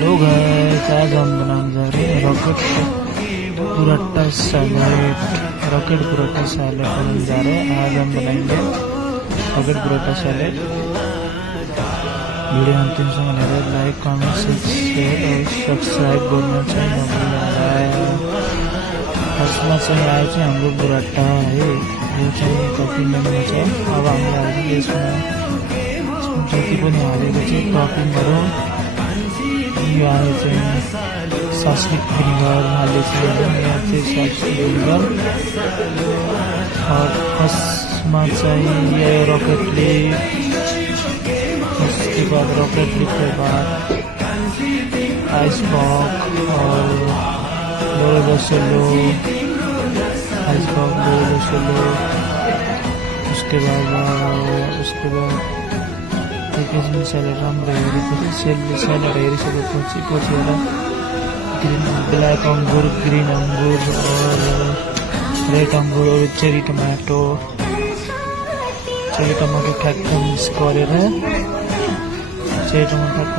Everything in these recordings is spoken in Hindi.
हेलो गाइस, आज हम बनाने जा रहे हैं रॉकेट बुराटा सैलेड। रॉकेट बुराटा सैलेड बनाने जा रहे हैं। आज हम बनाएंगे रॉकेट बुराटा सैलेड। वीडियो अंतिम समय लगे लाइक कमेंट शेयर और सब्सक्राइब करना चाहिए। फर्स्टमा चाहिँ आयो चाहिँ हाम्रो बुराटा है, यो चाहिँ टपिङ मेनुमा छ। अब हामी हाल्छौँ यसमा जति पनि हालेको चाहिँ टपिङहरू। यो आयो चाहिँ सस्लिक भिनेगर हालेको छ, यहाँ चाहिँ सस्लिक भिनेगर। और फर्स्टमा चाहिँ ये रॉकेट लिप, उसके बाद रॉकेट लिप के बाद आइस बॉक्स और लोरो सोलो, आइस बॉक्स लोरो सोलो। उसके बाद एकैछिन सैलेड राम्रो हेरेपछि सैलेड हेरिसकेपछि पछि ग्रीन ब्लैक अंगूर, ग्रीन अंगूर और रेड अंगूर और चेरी टमाटो ठ्याक्क मिक्स गरेर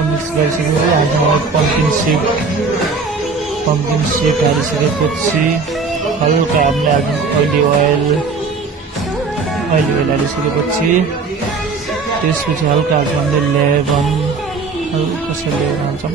मिक्स गरिसकेपछि हाल्छौँ पम्किन सेप हालिसकेपछि हल्का हामीले हाल्छौँ ओइल हालिसकेपछि त्यसपछि हल्का हाल्छौँ हामीले लेमन, हल्का सा लेमन हाल्छौँ।